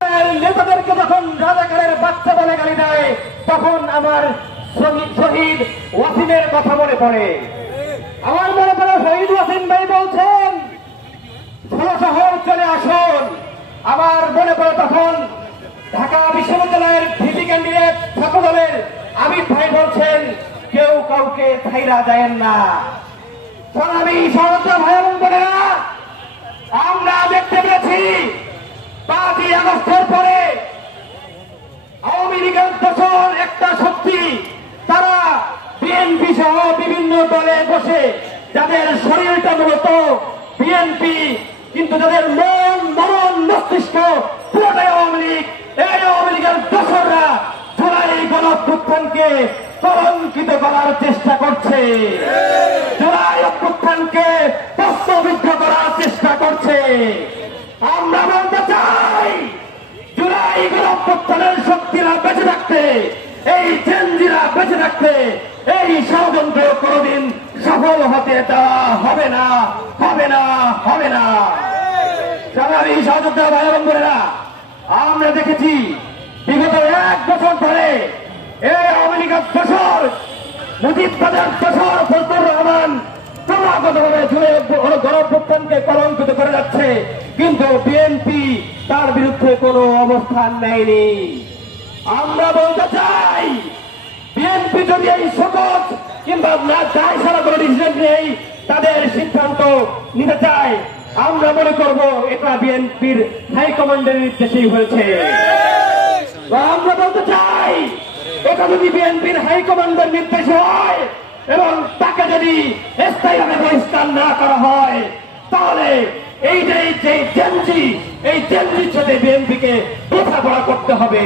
নেতাদেরকে যখন রাজাকারের বাচ্চা বলে গালি দেয় তখন আমার শহীদ ওয়াসিমের কথা মনে পড়ে। আমার মনে পড়ে শহীদ ওয়াসিম ভাই বলছেন শহর চলে আসুন। আমার মনে পড়ে তখন ঢাকা বিশ্ববিদ্যালয়ের ভিপি ক্যান্ডিডেট ছাত্র দলের আমির ভাই বলছেন কেউ কাউকে ছাইরা যায় না। আমি সহযোদ্ধা ভাই এবং বোনেরা, আমরা দেখতে পেয়েছি 5ই আগস্টের পরে আওয়ামী লীগের দোসর একটা শক্তি তারা বিএনপি সহ বিভিন্ন দলে বসে যাদের শরীরটা মূলত বিএনপি কিন্তু যাদের মন মরণ মস্তিষ্ক পুরোটাই আওয়ামী লীগ, এই আওয়ামী লীগের দোসররা জুলাই গণঅভ্যুত্থানকে কলঙ্কিত করার চেষ্টা করছে, জুলাই অভ্যুত্থানকে প্রশ্নবিদ্ধ করার চেষ্টা করছে। আমরা বলতে চাই জুলাই গণঅভ্যুত্থানের শক্তিরা বেঁচে থাকতে, এই জেনজিরা বেঁচে থাকতে এই ষড়যন্ত্র কোনদিন সফল হতে দেওয়া হবে না, হবে না, হবে না। সংগ্রামী সহযোদ্ধা ভাই এবং বোনেরা, আমরা দেখেছি বিগত 1 বছর ধরে এই আওয়ামী লীগের দোসর মুজিববাদের দোসর ফজলুর রহমান ক্রমাগতভাবে গণঅভ্যুত্থানকে কলঙ্কিত করে যাচ্ছে, কিন্তু বিএনপি তার বিরুদ্ধে কোনো অবস্থান নেয়নি। আমরা বলতে চাই বিএনপি যদি এই শপথ কিংবা দায় সারা কোনো ডিসিশন নেই তাদের সিদ্ধান্ত নিতে চায়, আমরা মনে করব এটা বিএনপির হাইকমান্ডের নির্দেশেই হয়েছে। আমরা বলতে চাই এটা যদি বিএনপির হাইকমান্ডের নির্দেশ হয় এবং তাকে যদি স্থায়ীভাবে বহিষ্কার না করা হয় তাহলে এই যে জেনজির সাথে বিএনপিকে বোঝাপড়া করতে হবে।